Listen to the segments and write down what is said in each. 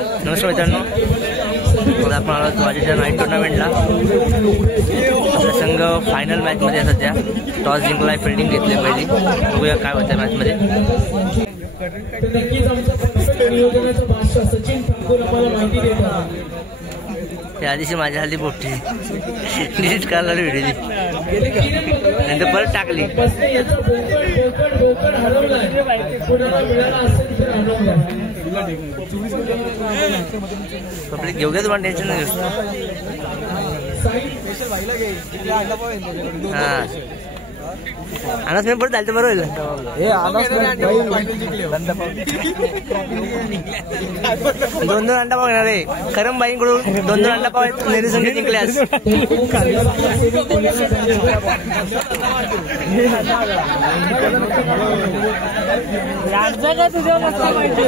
नमस्कार मित्रांनो, आज आपण आलो माझ्या नाईट टुर्नामेंटला. आपला संघ फायनल मॅचमध्ये आहे सध्या. टॉस जिंकलाय, फिल्डिंग घेतली पहिली. बघूया काय होतं मॅचमध्ये. त्या दिवशी माझ्या हल्ली पोपटी डिलीट करायला व्हिडिओ नंतर परत टाकली. पब्लिक घेऊ घ्या, तुम्हाला टेन्शन नाही. हा अनाउन्समेंट परत झालं बरोबर. दोन अंडा पाव घेणार आहे. खरं बाईंकडून दोन अंडा पाव नेहरू संघ जिंकल्यास. तुझ्या मस्त माहिती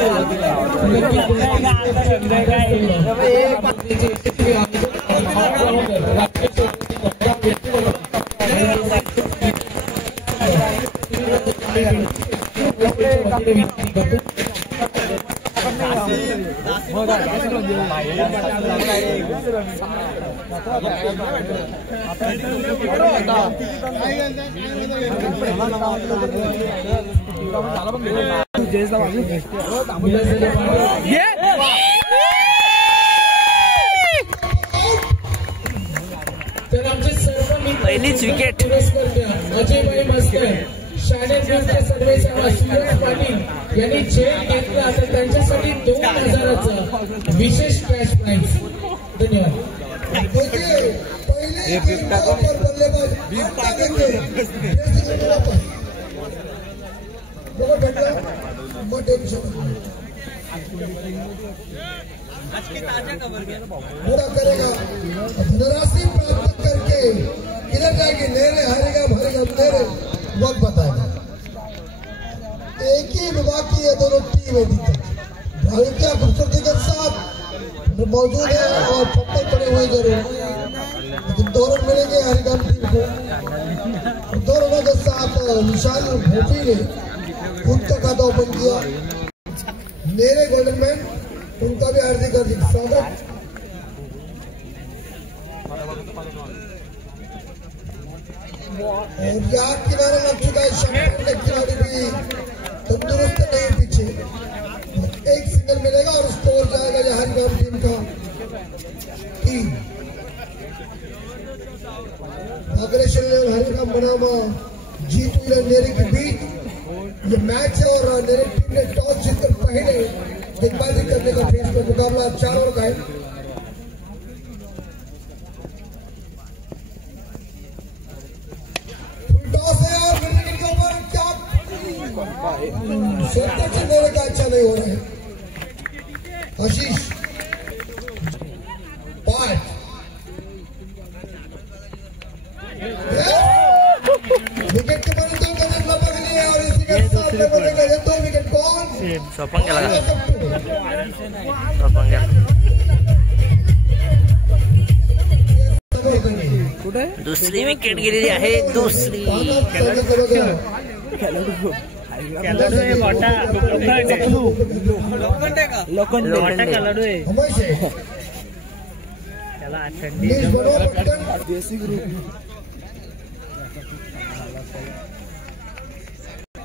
पहिलीच विकेट. अजयभाई मस्कर, शालेय सर्वेसेवा सुरेश पाटील यांनी चेक घेतला, तर त्यांच्यासाठी 2000चा विशेष कॅश प्राइज. धन्यवाद. पूरा करेगा धनराशि प्राप्त करके किधर जाएगी. नेरे हारेगा भरेगा नेरे वक्त बताएगा. एक ही विभाग की ये दोनों टीम है. क्या खूबसूरती के साथ मौजूद है और पत्ते पड़े हुए जरूर, लेकिन 2 रन मिलेंगे हरिगाम टीम को. 2 रनों के साथ विशाल भोपी ने उनका खाता ओपन किया. मेरे गोल्डन मैन, उनका भी हार्दिक स्वागत. और याद किनारा लग चुका है. शंकर का खिलाड़ी भी तंदुरुस्त नहीं पीछे. एक सिंगल मिलेगा और स्कोर जाएगा ये हरिगाम टीम का 3. अग्रेशन लेवल हरिगाम बनामा जीत हुई नेरी के बीच ये मैच है. और नेरी टीम ने टॉस जीतकर पहले गेंदबाजी करने का फेस पर मुकाबला 4 ओवर का है. टॉस है और विकेट के ऊपर क्या सोचते चलने का अच्छा नहीं हो रहा है. आशीष 5 विकेट के बाद 2 विकेट लपक लिए और इसी के साथ बनेगा ये 2 विकेट. कौन सोपन गेला का? सोपन गेला. कुठे दुसरी विकेट गेलेली आहे. दुसरी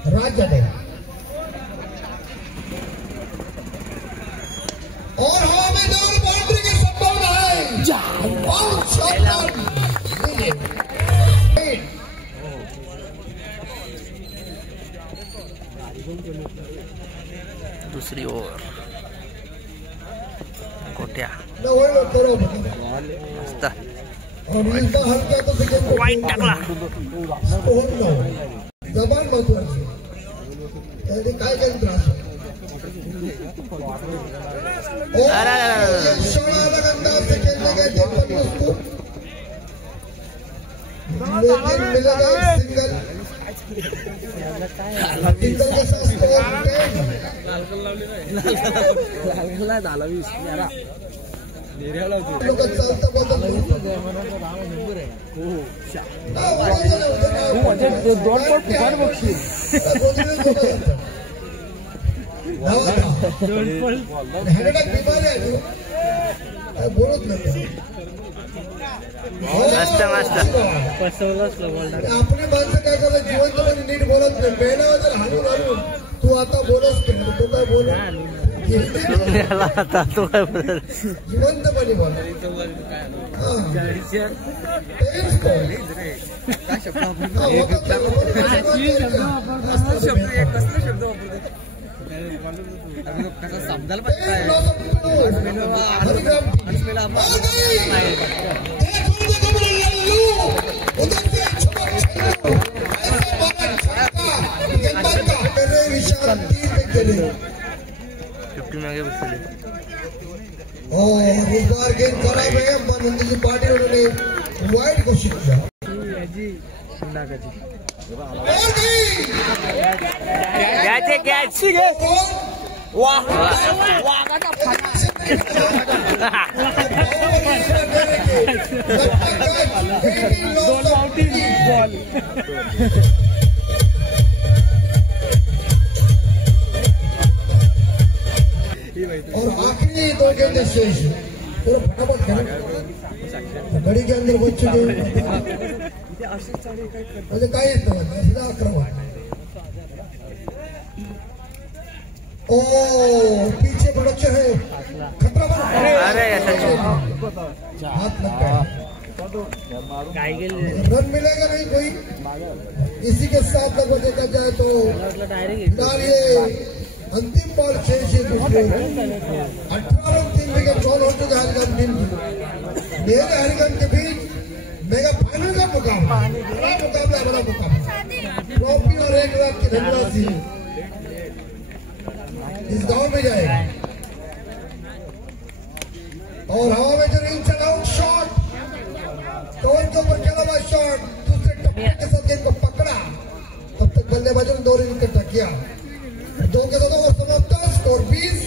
राज्य और हवा में दौड़ बाउंड्री की संभावना है. दुसरी ओव्हर. कोट्या मस्त वाईट टाकला. जबान महत्वाची काय केलं त्रास. अलग अंदाज से खेलने गए थे को लेकिन मिलेगा सिंगल. सिंगल के साथ स्कोर 10. लोक चालतं बदल बोलत नाही मस्त मस्त आपली माणसं काय करतात जिवंतपणे नीट बोलत नाही मेहनावर जर हाणून हाणून तू आता बोलस तो काय बोल आता तो काय बोल जिवंतपणे बोल और इस बार गेम खराब है नंदी जी पार्टी उन्होंने वाइड घोषित किया और आखिरी 2 घंटे शेष पूरा फटाफट खेला घड़ी के अंदर बच चुके मुझे काही येत नव्हतं सीधा आक्रमण ओ पीछे बड़चे है खतरा अरे हाथ लग गया रन मिलेगा नहीं कोई इसी के साथ लगभग देखा जाए तो अंतिम बॉल 6 दूसरे 18 रन 3 विकेट बॉल हो चुके हरिगम टीम की मेरे हरिगम के बीच मेगा फाइनल का मुकाबला बड़ा मुकाबला ट्रॉफी और 1 लाख की धनराशि इस गांव में जाएगा और हवा में जो रिंग चला शॉट कवर के ऊपर चला हुआ शॉट दूसरे टप्पे के साथ गेंद को पकड़ा तब तक बल्लेबाजों ने 2 रन इकट्ठा किया 2 के साथ और समाप्त स्कोर 20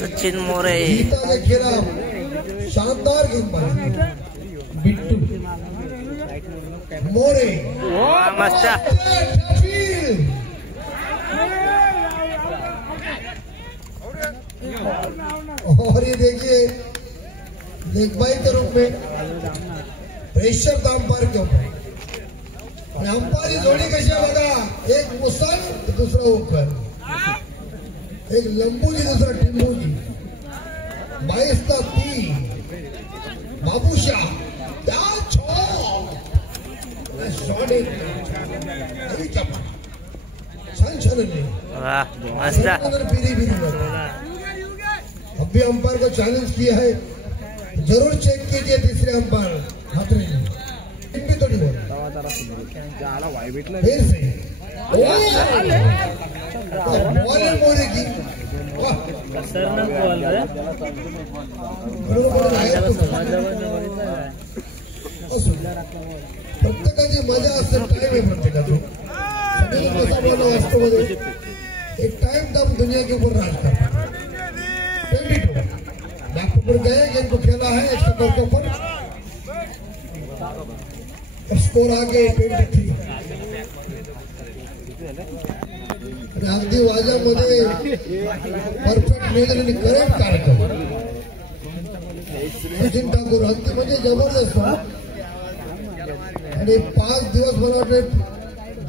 सचिन मोरे गीता के खिलाफ शानदार गेंदबाजी बिट्टू मोरे मस्त और ये देखिए देखभाई के रूप में प्रेशर दाम पर के ऊपर अंपायरी जोड़ी कशी आहे बघा एक मुसल दूसरा ऊपर एक लंबूजी दूसरा टिंबूजी 22-3 बाबूशाह क्या शॉट एक छान मस्त पीरी अभी अंपायर को चैलेंज किया है जरूर चेक कीजिए तीसरे अंपायर हाथ में भी थोड़ी फिर से बॉलर मोरे की प्रत्येकाची मजा असते टाइम आहे प्रत्येकाचा वास्तवमध्ये एक टाइम तब दुनिया के ऊपर राज करता 22 बैकफुट गए गेंद को खेला है 110 के ऊपर स्कोर आगे 23 अगदी वाजामध्ये परफेक्ट नियोजन आणि करेक्ट कार्यक्रम सचिन ठाकूर अगदी म्हणजे जबरदस्त आणि 5 दिवस मला वाटते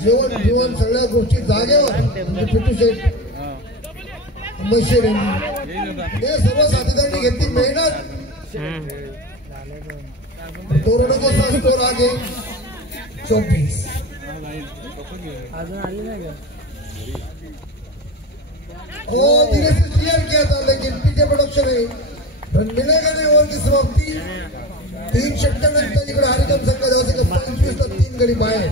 जेवण सगळ्या गोष्टी जागेवर पिटू शेठ मशीर हे सर्व साथीदारांनी घेतली मेहनत कोरोना का स्कोर आगे 24 धीरे से क्लियर किया था लेकिन पीछे प्रोडक्शन है रन मिलेगा नहीं ओवर की समाप्ति 3 षटकांनंतर इकडे हरिजन संघ जाऊ का 25 ला 3 गडी बाहेर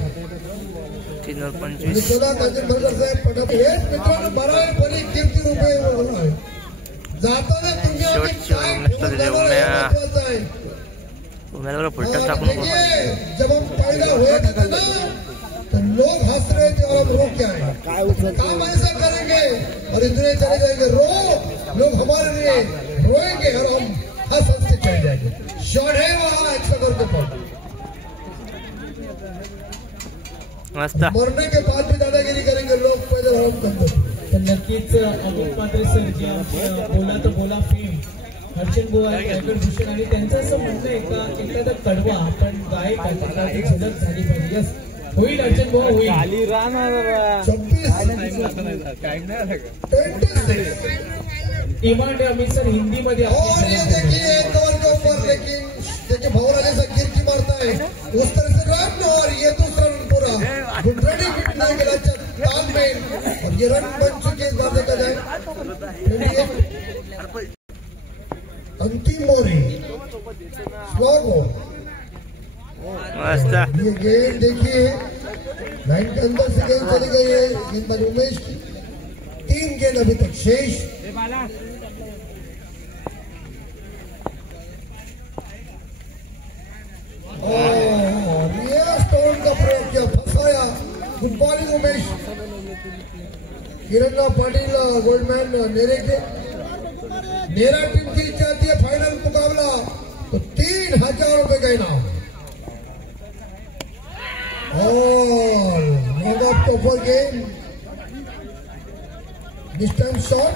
3 और 25 चला काजल भरकर साहेब पटक हे मित्रांनो बराबरी कीर्ती रुपये होणार आहे जाताना तुम्हाला फुलटच टाकून जब हम पैदा हुए थे ना तो लोग हंस रहे थे और हम रो क्या है काम ऐसा करेंगे और इतने चले जाएंगे रो लोग हमारे लिए रोएंगे और हम हंस हंस के चले जाएंगे। शॉट है वहाँ एक्स्ट्रा के पास, मस्त मरने के बाद भी दादागिरी करेंगे लोग, पैदल हड़प करते। तर नक्कीच अमोल म्हात्रे सर जे बोला तर बोला फेम अर्चन बुवा भूषण आणि त्यांचं असं म्हणणं आहे का एखादा कडवा आपण गायक त्याची झलक झाली पाहिजे. यस होईल अर्चन बुवा होईल. 26 डिमांड अमित सर हिंदी मध्ये और ये देखिए कवर के ऊपर, लेकिन देखिए भंवरा जैसा गिरकी मारता है उस तरह से रन, और ये दूसरा रन पूरा गुडरेडी कितना के ताल में, और ये रन बन चुके इस बार देखा जाए। अंतिम मोरी स्लो, मस्त ये गेंद देखिए लाइन के अंदर से गेंद चली गई है गेंदबाज उमेश की। 3 गेंद अभी तक शेष। और ये स्टोन का प्रयोग किया, फंसाया। Good bowling Umesh. Kiran Patil Goldman Nere के, नेरा टीम की चाहती है फाइनल मुकाबला, तो 3000 रुपए का इनाम। और knock off topper game, this time shot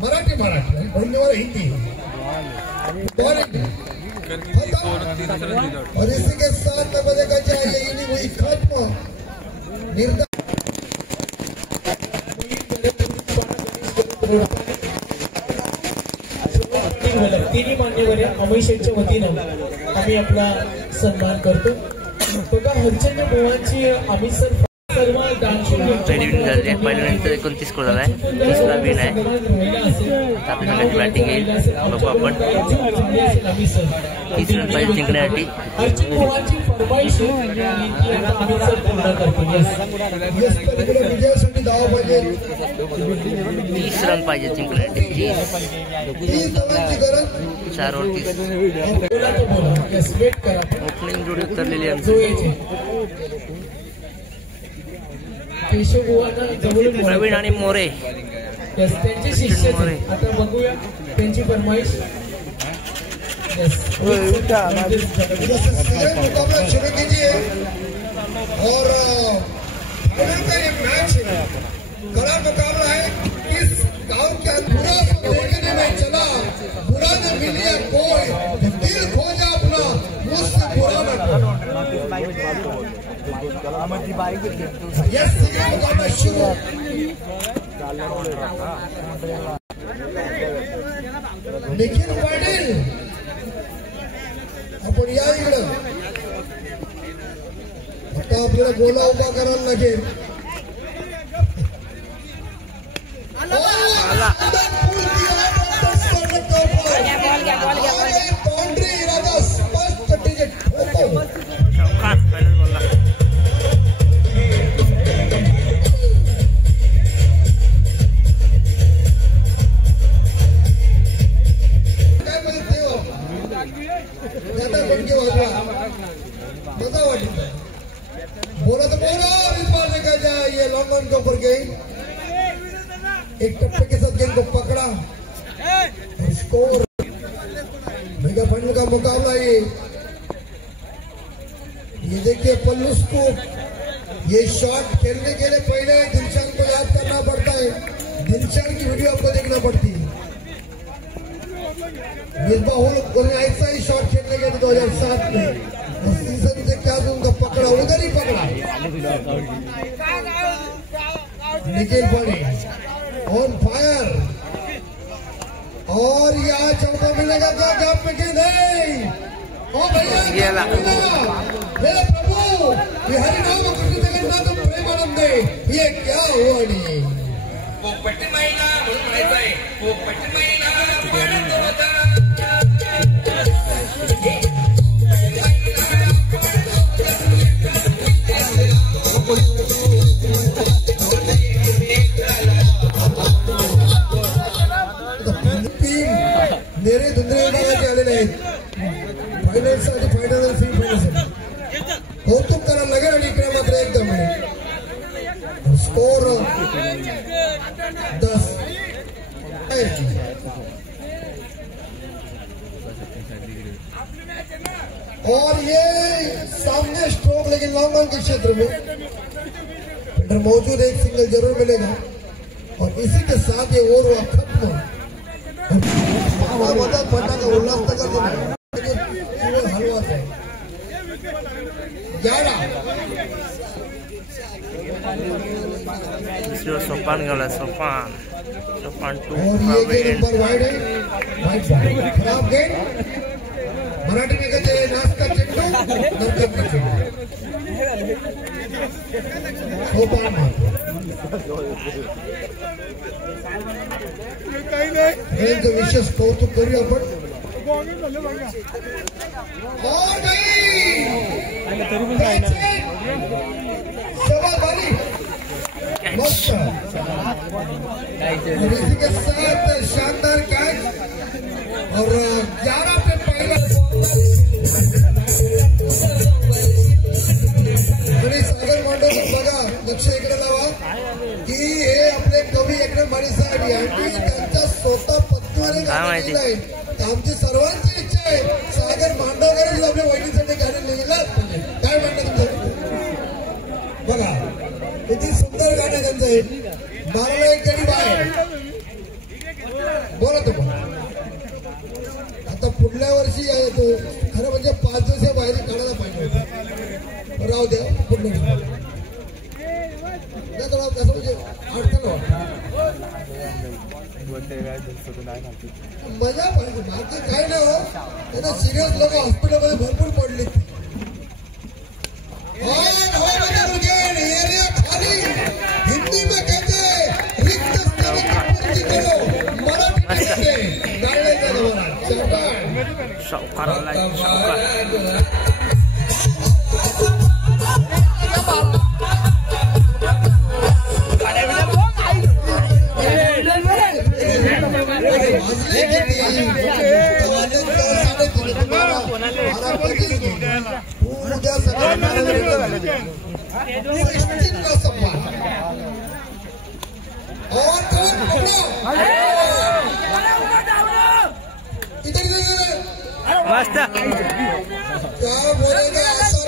Marathi बोलने वाला हिंदी बॉलिंग खत्म। और इसी के साथ बजे का चाहिए इनिंग हुई खत्म। तिन्ही मान्यवर अमिषेच्या वतीनं आम्ही आपला सन्मान करतो. बघा हरचंद बुवांची आम्ही सर्व पहिली विन झाली आहे. पहिल्या विनचा 29 स्कोर झाला आहे. दुसरा विन आहे. आपल्या संघाची बॅटिंग येईल, बघू आपण. 30 रन पाहिजे जिंकण्यासाठी. 30 रन पाहिजे जिंकण्यासाठी. 4 ओव्हर 30. ओपनिंग जोडी उतरलेली आहे. प्रवीण आणि मोरे त्यांचे शिष्य आता बघूया त्यांची फरमाईश. मुकाबला शुरू कीजिए और ये मैच कड़ा मुकाबला है। इस गांव के बुरा देखने में चला, बुरा ने मिल लिया कोई, दिल खोजा अपना, मुझसे बुरा न यस मुकाबला शुरू। निखिल पाटील आपण या इकडं, आता आपल्याला गोला उभा करायला लागेल. बाउंड्री इरादा स्पष्ट डिजिट होतो. मजा वाटत बोला तो बोला इस बार देखा जाए ये लॉन्ग ऑन के ऊपर गई, एक टप्पे के साथ गेंद को पकड़ा और स्कोर। मेगा फाइनल का मुकाबला ये देखिए पल्लू स्कूप। ये शॉट खेलने के लिए पहले दिलशान को याद करना पड़ता है, दिलशान की वीडियो आपको देखना पड़ती है। उन्होंने ऐसा ही शॉट खेलने गए थे 2007 में, सीजन से क्या उनका पकड़ा, उधर ही पकड़ा। निखिल पाड़ी ऑन फायर, और यहाँ चौका मिलेगा क्या गैप में गेंद है? ओ भैया मेरे प्रभु, ये हरिनाम कृष्ण जगन्नाथ प्रेमानंद, ये क्या हुआ नहीं? वो पट्टी महिला वो पट्टी महिला मेरे धुंदरे आलेले आहेत फायनल साठी, फायनल कौतुक करायला लागेल. आणि इकडे मात्र एकदम स्कोर 10. और ये सामने स्ट्रोक लेकिन लॉन्ग ऑन के क्षेत्र में फिल्डर मौजूद, एक सिंगल जरूर मिलेगा और इसी के साथ ये ओवर खत्म। पटना का उल्लासनगर हलवा से 11 सोपान गेला, सोपान टू और ये गेंद ऊपर वाइड है, वाइड खराब गेंद। मराठी में कहते हैं नाश्ता चेंडू नरकत का चेंडू। सोपान यांचं विशेष कौतुक करूया आपण। और सवाल मस्त और इसी के साथ शानदार कैच और 11 पे पहला आणि सागर मांडवकर बघा, लक्ष इकडे लावा की हे आपले कवी एकनाथ माळी साहेब यांनी त्यांच्या स्वतः पत्नीने गाणं लिहिलं आहे। तर आमची सर्वांची इच्छा आहे सागर मांडवकरच आपल्या वहिनीसाठी गाणं लिहिलं काय म्हणतात तुमचं? बघा किती सुंदर गाणं त्यांचं आहे। 12 एक गडी बाहेर बोला तुम्हाला आता पुढल्या वर्षी येतो खरं म्हणजे 5 दिवस बाहेर काढायला पाहिजे होतं, राहू द्या पुढल्या कसं म्हणजे अडचण मजा पाहिजे, बाकी काय नाही हो। त्यांना सिरियस लोक हॉस्पिटलमध्ये भरपूर पडले। हिंदी में कहते रिक्त स्थान की पूर्ति करो, मराठी में गाड़ने का जमाना। और मस्त क्या बोलेगा ऐसा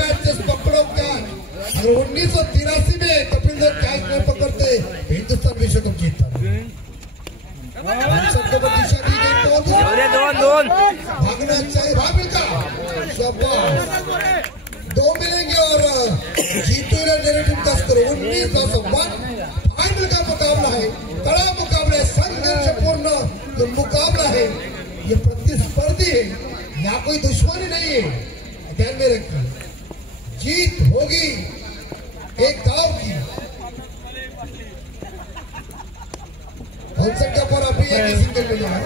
मैचेस पकड़ो क्या। 1983 में कपिल देव कैच नहीं पकड़ते हिंदुस्तान विश्व कप जीतता। सबको दिशा दी गई, दोन भागना चाहिए, भाग मिलता शाबाश। 2 मिलेंगे और जीतू नेरेटिव का स्कोर 19-1। फाइनल का मुकाबला है, कड़ा मुकाबला है, संघर्षपूर्ण जो मुकाबला है, ये प्रतिस्पर्धी है, यहाँ कोई दुश्मनी नहीं है। ध्यान में रखिए, जीत होगी एक गांव की। के ऊपर अभी एक सिंगल मिला है,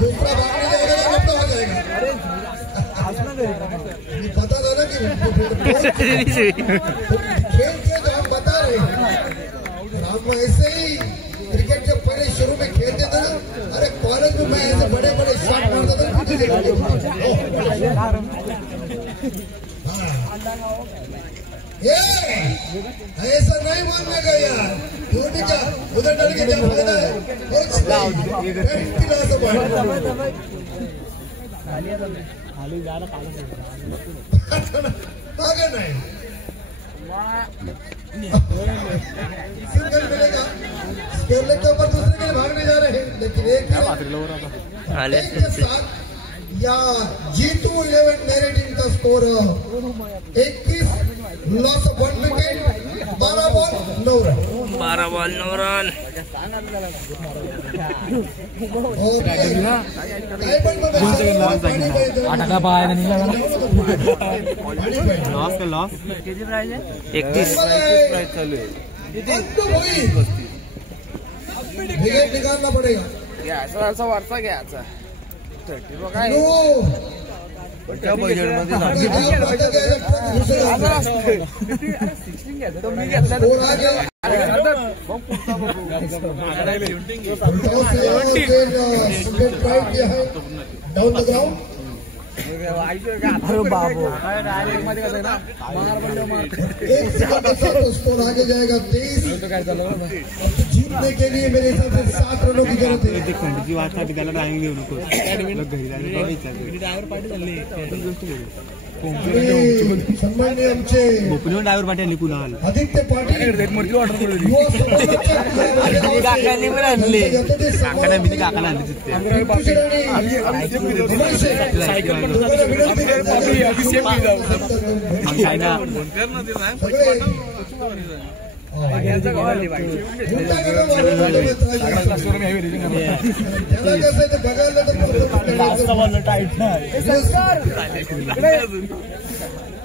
दूसरा भागने जाएगा तो लपटा हो जाएगा। पता था ना कि खेल के जो हम बता रहे हैं, हम ऐसे ही क्रिकेट जब पहले शुरू में खेलते थे ना, अरे कॉलेज में मैं ऐसे बड़े बड़े शॉट मारता था। ऐसा नहीं मानने का यार, धोनी का उधर डर के क्या फायदा है। आगे नहीं सिंगल मिलेगा, स्केल के ऊपर दूसरे के लिए भागने जा रहे हैं, लेकिन एक के साथ या जीतू 11 मेरे टीम का स्कोर 21, लॉस ऑफ 1 विकेट, 12 बॉल 9 रन। 12 बॉल 9 रन। लॉस 31 विकेट निकालना पड़ेगा। घ्यायचा वरचा घ्यायचा 30 बघा त्या बजेट मध्ये तुम्ही घेतला डाउन द ग्राउंड स्कोर आगे जाएगा 23। जीतने के लिए मेरे हिसाब से 7 रनों की जरूरत है। सन्माननीय आमचे ड्रायव्हर पाटील कुणाल आदित्य पाटील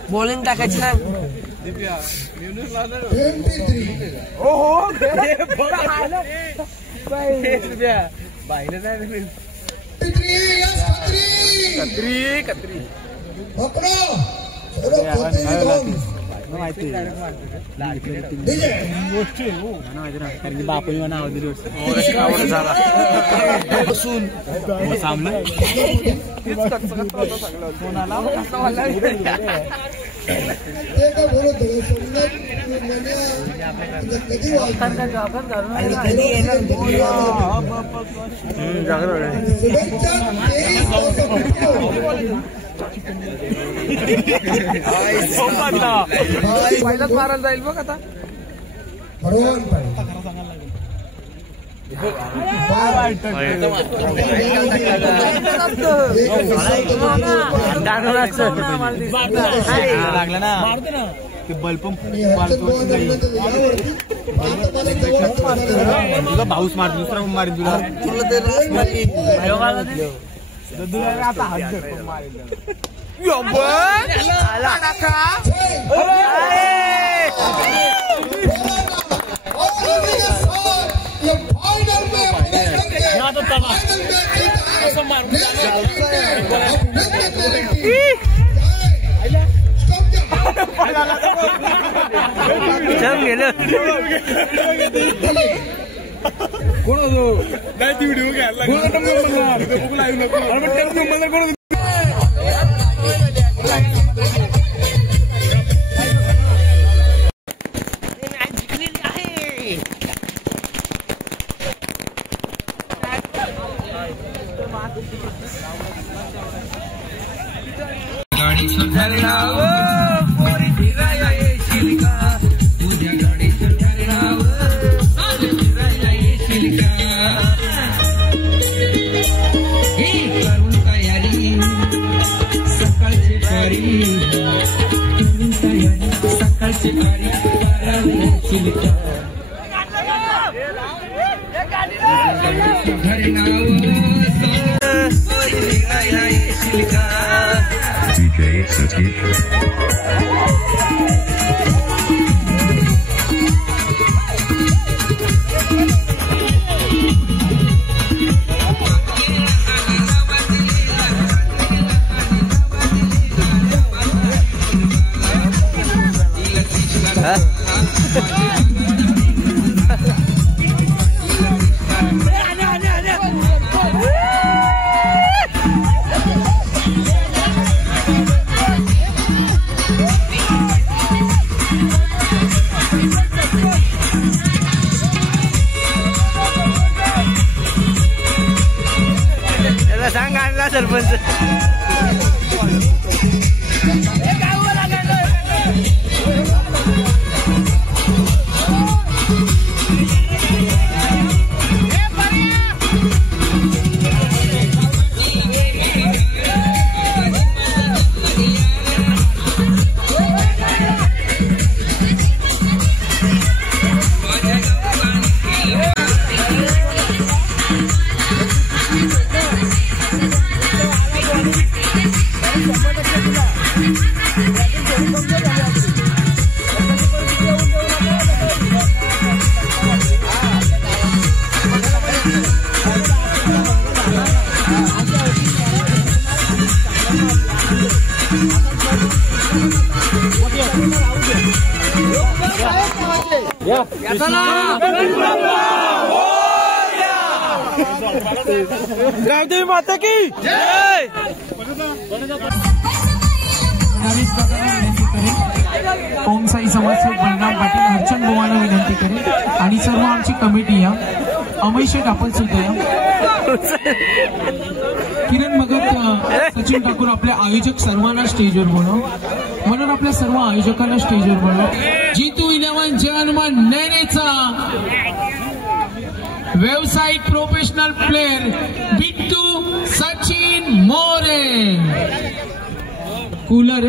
बॉलिंग टाकायची ना 23 बापू नाव दिली पहिलाच मारायला जाईल बघ आता लागला ना ते बल्ब तुला भाऊस मार दुसरा मारी तुला आता हात कोण होतो काय ती व्हिडिओ घ्यायला सरपंच गावदेवी माता की जय. ओम साई समाजसेवक बलराम पाटील हरचंद बुवांना विनंती करेन आणि सर्व आमची कमिटी या अमय शेठ आपण सुद्धा या किरण मगत सचिन ठाकूर आपल्या आयोजक सर्वांना स्टेजवर बोलव म्हणून आपल्या सर्व आयोजकांना स्टेजवर बोलव. जीतू 11 जन्म नेनेचा व्यावसायिक प्रोफेशनल प्लेयर बिट्टू सचिन मोरे. कूलर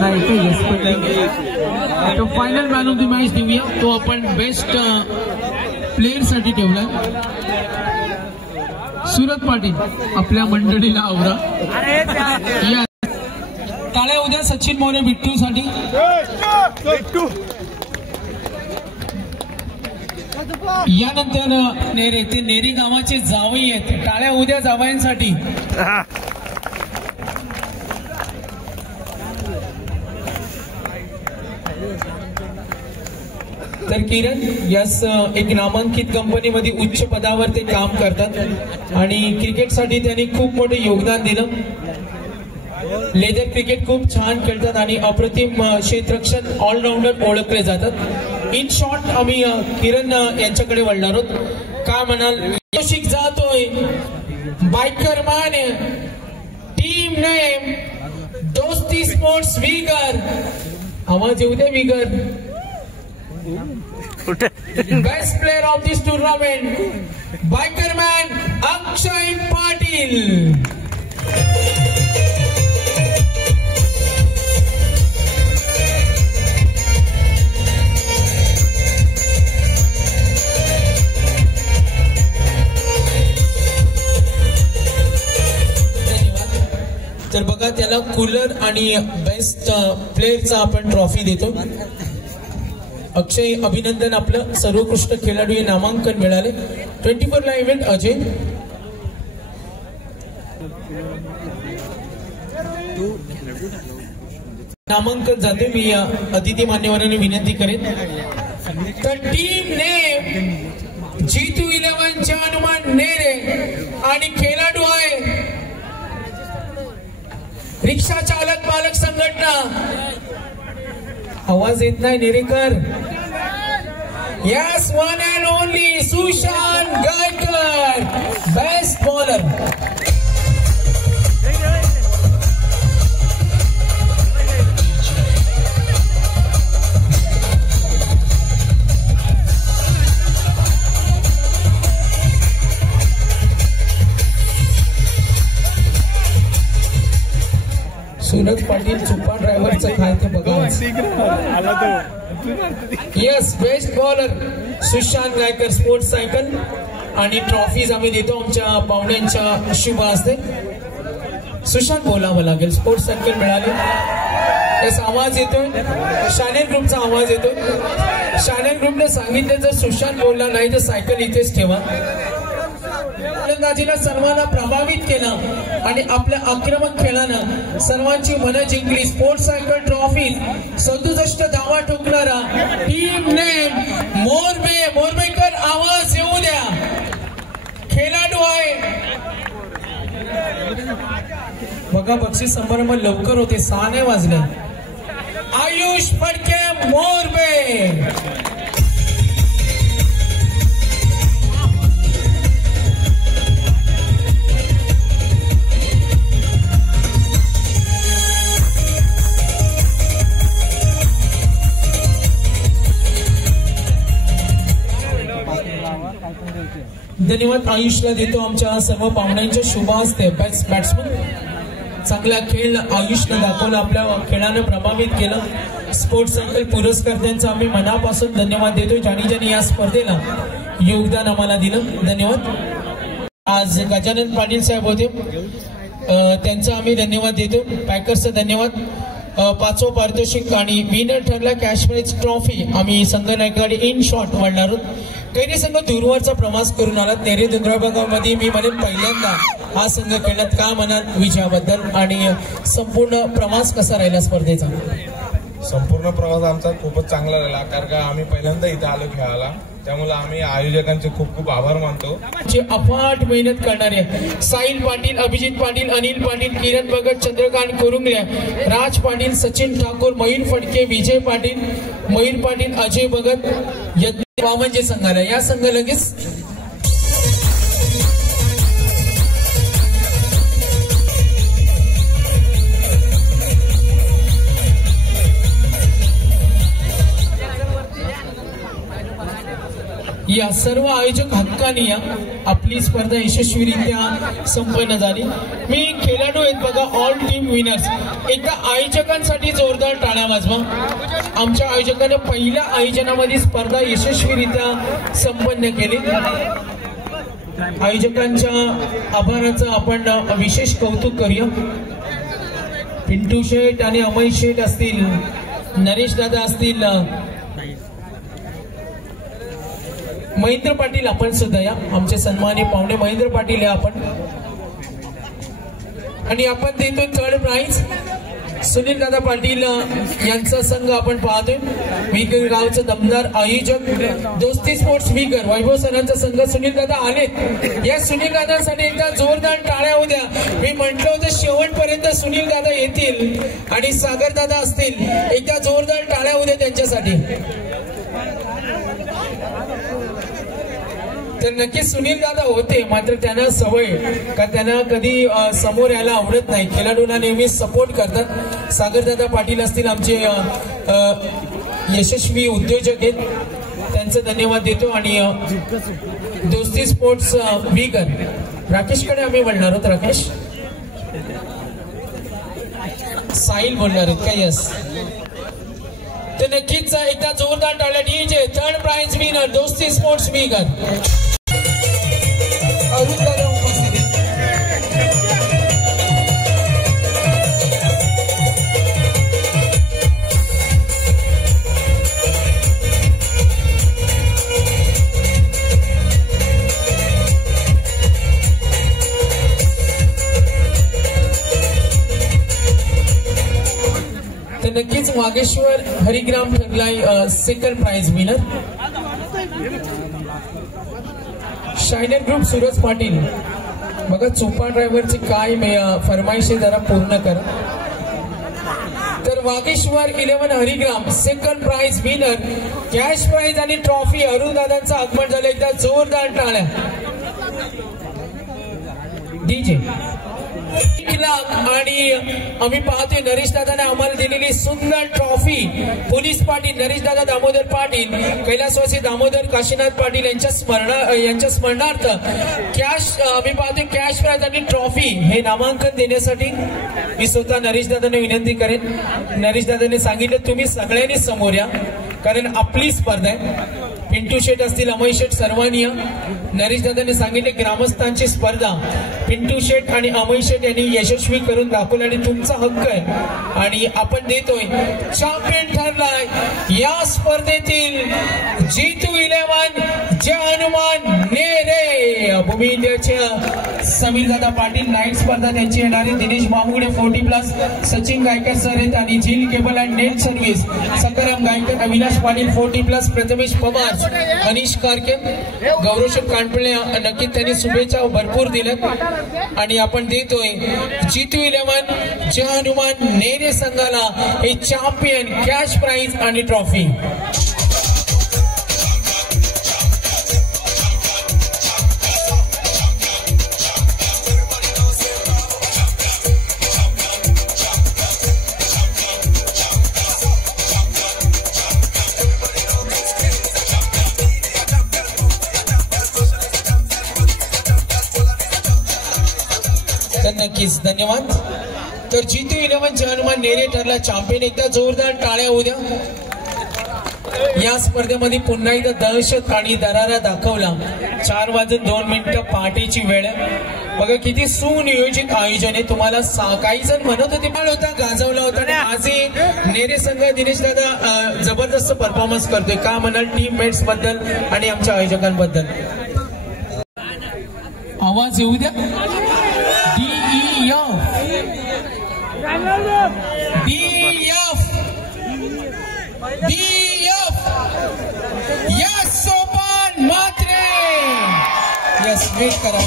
नाही तो final man of the match देऊया. तो आपण बेस्ट प्लेयर साठी ठेवला. सुरत पाटील आपल्या मंडळीला आवरा. टाळ्या उद्या सचिन मोरे बिट्टू साठी. यानंतर नेरे ते नेरी गावाचे जावई आहेत. टाळ्या उद्या जावयांसाठी. तर किरण यस एक नामांकित कंपनीमध्ये उच्च पदावर ते काम करतात आणि क्रिकेटसाठी त्यांनी खूप मोठे योगदान दिलं. लेदर क्रिकेट खूप छान खेळतात आणि अप्रतिम क्षेत्ररक्षण ऑलराऊंडर ओळखले जातात. इन शॉर्ट आम्ही किरण यांच्याकडे वळणार आहोत. काय म्हणाल? शिक जातोय बायकर मान team name Dosti sports Vigar. आवाज येऊ दे Vigar. Best player of this tournament बायकरमॅन अक्षय पाटील. तर बघा त्याला कूलर आणि बेस्ट प्लेयरचा आपण ट्रॉफी देतो. अक्षय अभिनंदन. आपलं सर्वोत्कृष्ट खेळाडू हे नामांकन मिळाले. 24 ला इव्हेंट अजय. नामांकन जाते. मी अतिथी मान्यवरांनी विनंती करेन. तर टीम नेम जीतू 11 चे हनुमान नेरे आणि खेळाडू आहे रिक्षा चालक पालक संघटना. आवाज येत नाही नेरेकर. Yes one and only Sushant Gaikar best bowler. Surat Patil चुप्पा ड्रायव्हरचं काय ते बघा. Yes best bowler Sushant Gaikar sports cycle आणि ट्रॉफीज आम्ही देतो आमच्या पाहुण्यांच्या शुभ हस्ते. सुशांत बोलावं लागेल. स्पोर्ट्स सायकल मिळाले. येस आवाज येतोय. शानेर ग्रुपचा आवाज येतोय. शानेर ग्रुपने सांगितलं जर सुशांत बोलला नाही तर सायकल इथेच ठेवा. फलंदाजीला सर्वांना प्रभावित केला आणि आपल्या आक्रमक खेळानं सर्वांची मनं जिंकली. स्पोर्ट्स सायकल ट्रॉफी 67 धावा ठोकणारा टीम नेम मोरबेकर. आवाज येऊ द्या. खेळाडू आहे बघा. बक्षीस समारंभ लवकर होते. 6 नाही वाजले. आयुष फडके मोरबे. धन्यवाद आयुषला देतो आमच्या सर्व पाहुण्यांच्या शुभ हस्ते. Best batsman. चांगला खेळ आयुषनं दाखवला. आपल्या खेळानं प्रभावित केलं. स्पोर्ट्स सायकल पुरस्कर्त्यांचा आम्ही मनापासून धन्यवाद देतो ज्यांनी या स्पर्धेला योगदान आम्हाला दिलं. धन्यवाद. आज गजानन पाटील साहेब होते त्यांचा आम्ही धन्यवाद देतो. पॅकर्सचा धन्यवाद. 5वं पारितोषिक आणि विनर ठरला कॅश प्राइज ट्रॉफी आम्ही संगनायकवाडी इन शॉर्ट वाढणार आहोत. कैरी संघ दूरवरचा प्रवास करून आलात. नेरे दुंद्राबागामध्ये मी म्हणेन पहिल्यांदा हा संघ खेळत. का म्हणाल विजयाबद्दल आणि संपूर्ण प्रवास कसा राहिला स्पर्धेचा? संपूर्ण प्रवास आमचा खूपच चांगला राहिला कारण का आम्ही पहिल्यांदा इथे आलो खेळायला. त्यामुळे आम्ही आयोजकांचे खूप खूप आभार मानतो. अफाट मेहनत करणारे साहिल पाटील, अभिजित पाटील, अनिल पाटील, किरण भगत, चंद्रकांत कोरुंगल्या, राज पाटील, सचिन ठाकूर, मयूर फडके, विजय पाटील, मयूर पाटील, अजय भगत, यज्ञ वामनजे संघाला. या संघ लगेच या सर्व आयोजक हक्काने या आपली स्पर्धा यशस्वीरित्या संपन्न झाली. मी खेळाडू आहेत बघा, ऑल टीम विनर्स. एकदा आयोजकांसाठी जोरदार टाळ्या वाजवा. आमच्या आयोजकांनी पहिल्या आयोजनामध्ये स्पर्धा यशस्वीरित्या संपन्न केली. आयोजकांच्या आभाराचं आपण विशेष कौतुक करूया. पिंटू शेठ आणि अमय शेठ असतील, नरेश दादा असतील, महेंद्र पाटील आपण सुद्धा या, आमचे सन्माननीय पाहुणे महेंद्र पाटील या आपण. आणि आपण देतोय थर्ड प्राइज सुनील दादा पाटील यांचा संघ आपण पाहतोय. विगर गावचं दमदार आयोजक दोस्ती स्पोर्ट्स विगर वैभव सरांचा संघ सुनील दादा आलेत. या सुनील दादांसाठी एकदा जोरदार टाळ्या उद्या. मी म्हटलं होतं शेवटपर्यंत सुनील दादा येतील आणि सागर दादा असतील. एकदा जोरदार टाळ्या उद्या त्यांच्यासाठी. तर नक्कीच सुनील दादा होते, मात्र त्यांना सवय का त्यांना कधी समोर यायला आवडत नाही. खेळाडूंना नेहमी सपोर्ट करतात. सागर दादा पाटील असतील आमचे यशस्वी उद्योजक आहेत, त्यांचं धन्यवाद देतो. आणि दोस्ती स्पोर्ट्स विगर राकेशकडे आम्ही बोलणार आहोत. राकेश साहिल बोलणार आहेत का? यस. तर नक्कीच एकदा जोरदार टाळ्या. DJ third prize winner Dosti sports Vigar. तर नक्कीच वागेश्वर हरिग्राम ठरलाय second prize winner. Shiner group Suraj Patil बघा, चोपा ड्रायव्हरची काय फरमाईश जरा पूर्ण करा. तर Vageshwar 11 Harigram second prize winner, cash prize आणि ट्रॉफी अरुण दादांचं आगमन झालं. एकदा जोरदार टाळ्या. डीजे 1 लाख. आणि आम्ही पाहतोय नरेश दादाने आम्हाला दिलेली सुंदर ट्रॉफी. पोलीस पाटील नरेश दादा दामोदर पाटील, कैलासवासी दामोदर काशीनाथ पाटील यांच्या स्मरणार्थ कॅश आम्ही पाहतोय कॅश प्राइज आणि ट्रॉफी. हे नामांकन देण्यासाठी मी स्वतः नरेश दादाने विनंती करेन. नरेश दादाने सांगितलं तुम्ही सगळ्यांनी समोर या, कारण आपली स्पर्धा आहे. पिंटू शेठ असतील, अमय शेठ, सर्वांनी. नरेश दादाने सांगितले ग्रामस्थांची स्पर्धा पिंटू शेठ आणि अमय शेठ यांनी यशस्वी करून दाखवलं आणि तुमचा हक्क आहे आणि आपण देतोय. चॅम्पियन ठरलाय या स्पर्धेतील जीतू 11 जय हनुमान नेरे. भूमी इंडियाच्या समीर दादा पाटील. नाईट स्पर्धा त्यांची येणारी. दिनेश मामुगडे 40+, सचिन गायकर सर आहेत आणि Zeel cable and net service Sakharam Gaikar, Avinash Patil 40+, Prathamesh Pawar, Anish Karke, गौरवशेठ कांडपळे. नक्कीच त्यांनी शुभेच्छा भरपूर दिल्यात आणि आपण देतोय जीतू 11 जय हनुमान नेरे संघाला हे चॅम्पियन, कॅश प्राइज आणि ट्रॉफी. नक्कीच धन्यवाद. तर जीतू 11 जय हनुमान नेरे ठरला चॅम्पियन. एकदा जोरदार टाळ्या उद्या. या स्पर्धेमध्ये पुन्हा एकदा दहशत आणि दरारा दाखवला. 4:02 पहाटेची वेळ. बघा किती सुनियोजित आयोजन आहे. तुम्हाला काही जण म्हणत होते पण होता गाजवला होता. आजही नेरे संघ दिनेश दादा जबरदस्त परफॉर्मन्स करतोय. का म्हणाल टीममेट्स बद्दल आणि आमच्या आयोजकांबद्दल. आवाज येऊ द्या. DF. Yes, Sopan. वेट करा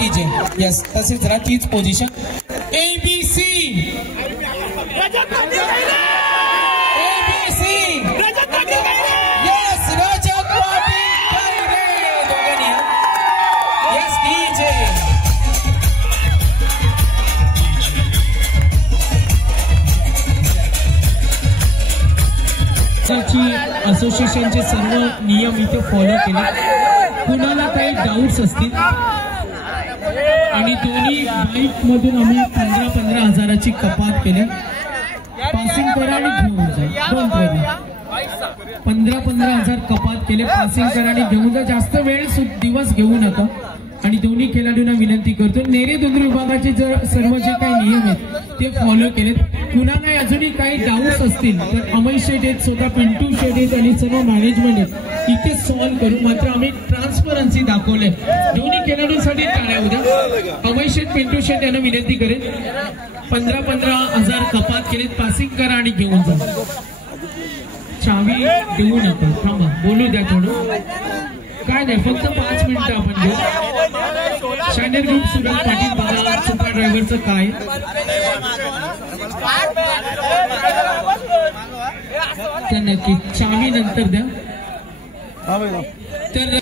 डीजे यस तसेच राहा तीच पोझिशन ABC यस रजत पाटील दोघांनी यस डीजे असोसिएशनचे सर्व नियम इथे फॉलो केले कुणाला काही डाऊट्स असतील आणि दोन्ही बाईक मधून आम्ही 15-15 हजाराची कपात केली पासिंग करा आणि घेऊन जा दोन ट्रॉली 15-15 हजार कपात केले पासिंग करा आणि घेऊन जा जास्त वेळ दिवस घेऊ नका आणि दोन्ही खेळाडूंना विनंती करतो नेरे दोन्ही विभागाचे सर्व जे काही नियम आहेत ते फॉलो केलेत कुणाला अजूनही काही डाऊट्स असतील तर अमय शेठ आहेत स्वतः पिंटू शेठ आहेत आणि सर्व मॅनेजमेंट आहेत इथे सॉल्व्ह करू मात्र आम्ही ट्रान्सपरन्सी दाखवले दोन्ही खेळाडूंसाठी टाळ्या उद्या अमय शेठ पिंटू शेठ यांना विनंती करेल 15-15 हजार कपात केलेत पासिंग करा आणि घेऊन जा चावी देऊ नका थांबा बोलू द्या थोडं काय नाही फक्त 5 मिनिटं आपण घेऊ शायनर ग्रुप सुरत पाटील बघा सुपर ड्रायव्हरचं काय तर नक्की चावी नंतर द्या तर